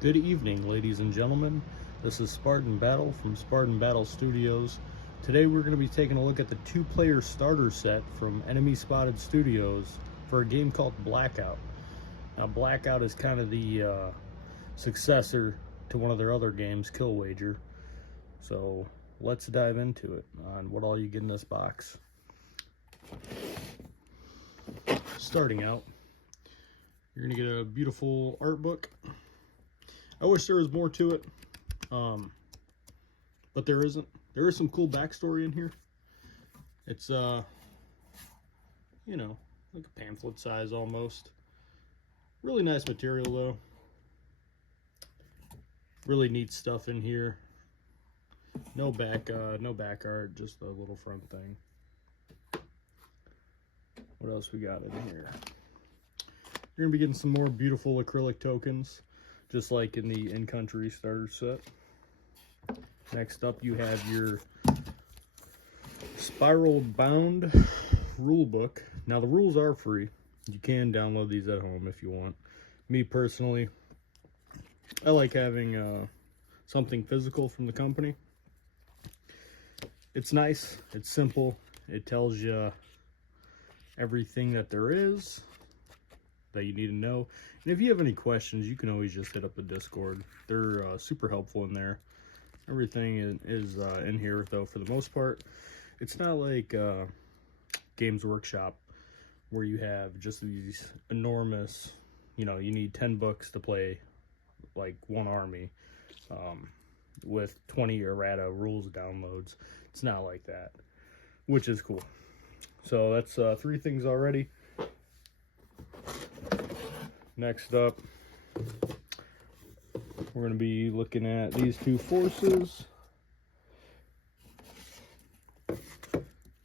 Good evening, ladies and gentlemen. This is Spartan Battle from Spartan Battle Studios. Today we're going to be taking a look at the two-player starter set from Enemy Spotted Studios for a game called BLKOUT. Now, BLKOUT is kind of the successor to one of their other games, Kill Wager. So let's dive into it on what all you get in this box. Starting out, you're going to get a beautiful art book. I wish there was more to it, but there isn't. There is some cool backstory in here. It's, like a pamphlet size almost. Really nice material though. Really neat stuff in here. No back art, just the little front thing. What else we got in here? You're gonna be getting some more beautiful acrylic tokens, just like in the in-country starter set. Next up, you have your spiral bound rule book. Now, the rules are free. You can download these at home if you want. Me personally, I like having something physical from the company. It's nice, it's simple, it tells you everything that there is that you need to know. And if you have any questions, you can always just hit up the Discord. They're super helpful in there. Everything is in here, though, for the most part. It's not like Games Workshop, where you have just these enormous, you need 10 books to play, like, one army, with 20 errata rules downloads. It's not like that, which is cool. So that's 3 things already. Next up, we're going to be looking at these 2 forces,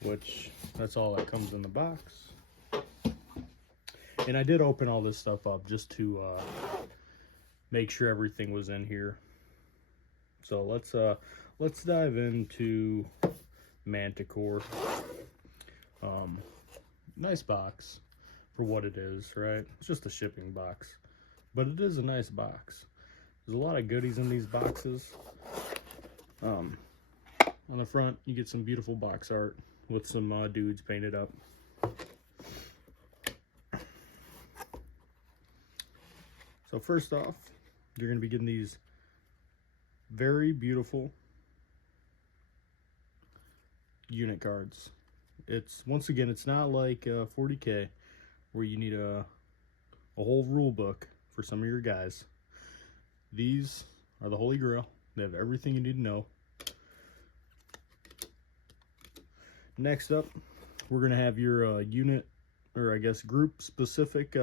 which that's all that comes in the box. And I did open all this stuff up just to make sure everything was in here. So let's dive into Manticore. Nice box for what it is, right? It's just a shipping box, but it is a nice box. There's a lot of goodies in these boxes. On the front, you get some beautiful box art with some dudes painted up. So first off, you're going to be getting these very beautiful unit cards. Once again, it's not like 40K where you need a whole rule book for some of your guys. These are the Holy Grail. They have everything you need to know. Next up, we're going to have your unit, or I guess group specific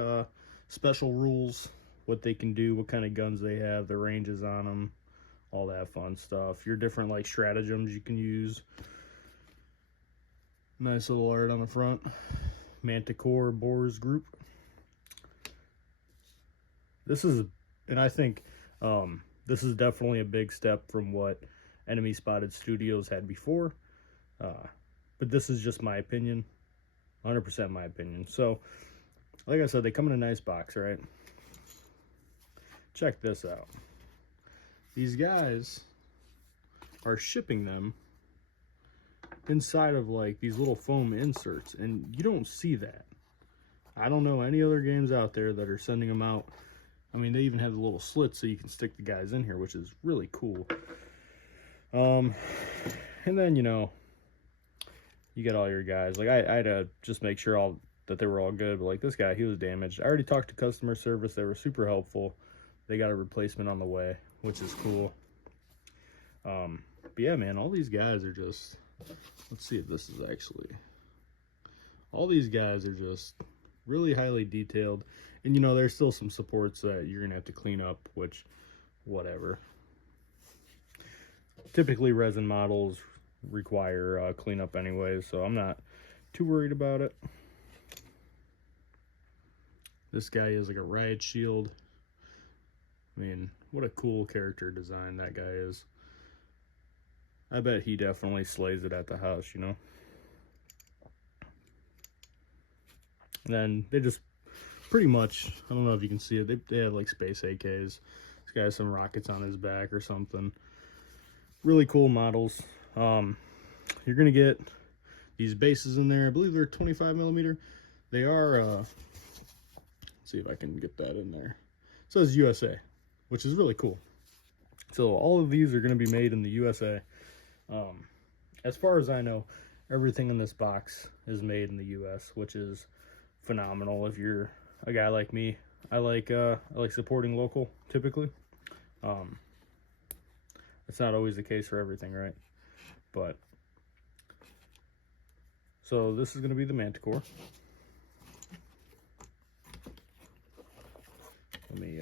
special rules, what they can do, what kind of guns they have, the ranges on them, all that fun stuff. Your different like stratagems you can use. Nice little art on the front. Manticore Boars group. This is, and I think this is definitely a big step from what Enemy Spotted Studios had before. But this is just my opinion, 100% my opinion. So, like I said, they come in a nice box, right? Check this out. These guys are shipping them inside of like these little foam inserts, and you don't see that. I don't know any other games out there that are sending them out. I mean, they even have the little slits so you can stick the guys in here, which is really cool. And then, you get all your guys. Like, I had to just make sure that they were all good, but like this guy, he was damaged. I already talked to customer service. They were super helpful. They got a replacement on the way, which is cool. But yeah, man, all these guys are just, let's see if this is actually, all these guys are just really highly detailed. And there's still some supports that you're gonna have to clean up, which, whatever. Typically resin models require cleanup anyway, so I'm not too worried about it. This guy is like a riot shield. I mean, what a cool character design that guy is. I bet he definitely slays it at the house, And then they just pretty much, I don't know if you can see it, they have like space AKs. These This guy has some rockets on his back or something. Really cool models. You're gonna get these bases in there. I believe they're 25 millimeter. They are, let's see if I can get that in there. It says USA, which is really cool. So all of these are going to be made in the USA. As far as I know, everything in this box is made in the US, which is phenomenal. If you're a guy like me, I like supporting local typically. It's not always the case for everything, right? But so this is going to be the Manticore. Let me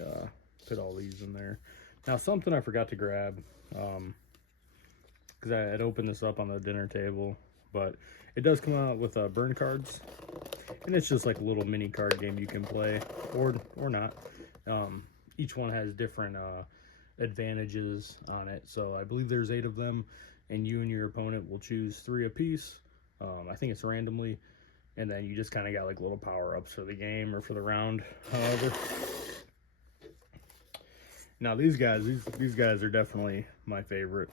put all these in there. Now, something I forgot to grab, because I had opened this up on the dinner table, but it does come out with burn cards, and it's just like a little mini card game you can play, or not. Each one has different advantages on it, so I believe there's 8 of them, and you and your opponent will choose 3 apiece. I think it's randomly, and then you just kind of got like little power-ups for the game or for the round, however. Now these guys are definitely my favorite.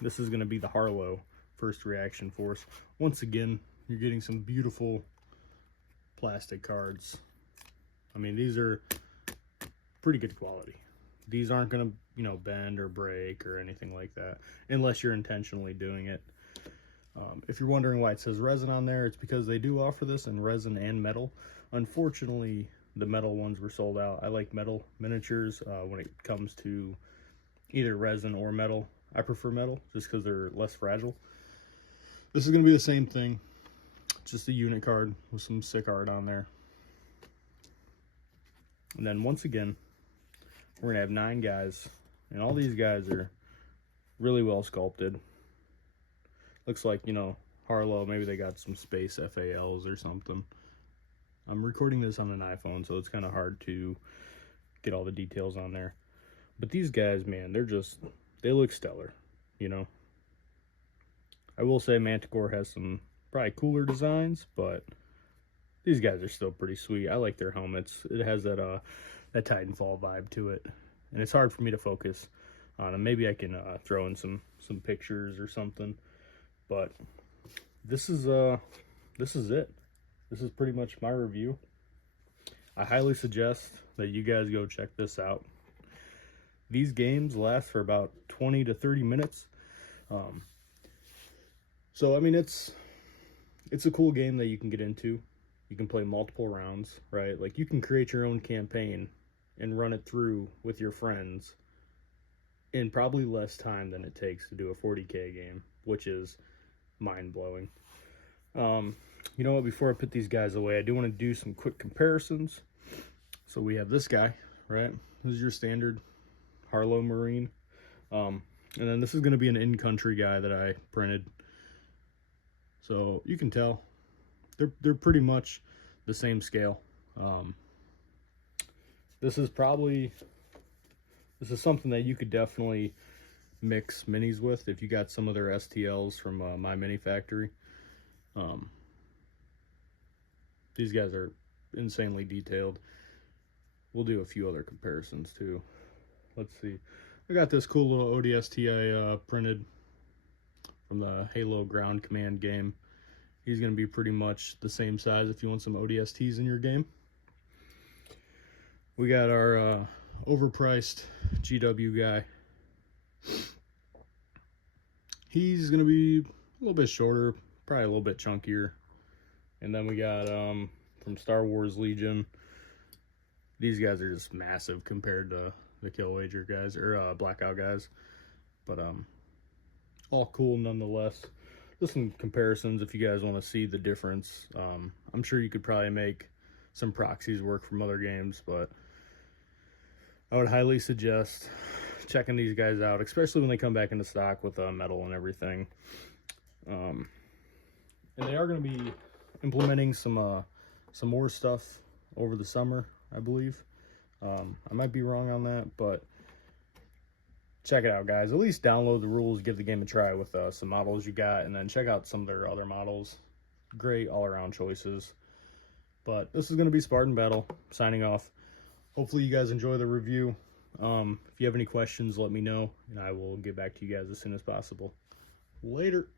This is going to be the Harlow First Reaction Force. Once again, you're getting some beautiful plastic cards. I mean, these are pretty good quality. These aren't going to, you know, bend or break or anything like that, unless you're intentionally doing it. If you're wondering why it says resin on there, it's because they do offer this in resin and metal. Unfortunately, the metal ones were sold out. I like metal miniatures when it comes to either resin or metal. I prefer metal just because they're less fragile. This is going to be the same thing, just a unit card with some sick art on there. And then once again, we're going to have 9 guys, and all these guys are really well sculpted. Looks like, you know, Harlow, maybe they got some space FALs or something. I'm recording this on an iPhone, so it's kind of hard to get all the details on there. But these guys, man, they look stellar, you know. I will say Manticore has some probably cooler designs, but these guys are still pretty sweet. I like their helmets. It has that Titanfall vibe to it, and it's hard for me to focus on them. Maybe I can throw in some pictures or something. But this is it. This is pretty much my review. I highly suggest that you guys go check this out. These games last for about 20 to 30 minutes. So I mean, it's a cool game that you can get into. You can play multiple rounds, right? Like, you can create your own campaign and run it through with your friends in probably less time than it takes to do a 40K game, which is mind-blowing. You know what, before I put these guys away, I do want to do some quick comparisons. So we have this guy, right? This is your standard Harlow Marine. And then this is going to be an in-country guy that I printed. So you can tell they're pretty much the same scale. This is something that you could definitely mix minis with if you got some of their STLs from My Mini Factory. These guys are insanely detailed. We'll do a few other comparisons too. Let's see. I got this cool little ODST I printed from the Halo Ground Command game. He's going to be pretty much the same size if you want some ODSTs in your game. We got our overpriced GW guy. He's going to be a little bit shorter, probably a little bit chunkier. And then we got from Star Wars Legion. These guys are just massive compared to the Kill Wager guys, or Blackout guys. But all cool nonetheless. Just some comparisons if you guys want to see the difference. I'm sure you could probably make some proxies work from other games, but I would highly suggest checking these guys out, especially when they come back into stock with metal and everything. And they are going to be implementing some more stuff over the summer, I believe. I might be wrong on that, but check it out, guys. At least download the rules, give the game a try with some models you got, and then check out some of their other models. Great all-around choices. But this is going to be Spartan Battle, signing off. hopefully you guys enjoy the review. If you have any questions, let me know, and I will get back to you guys as soon as possible. Later.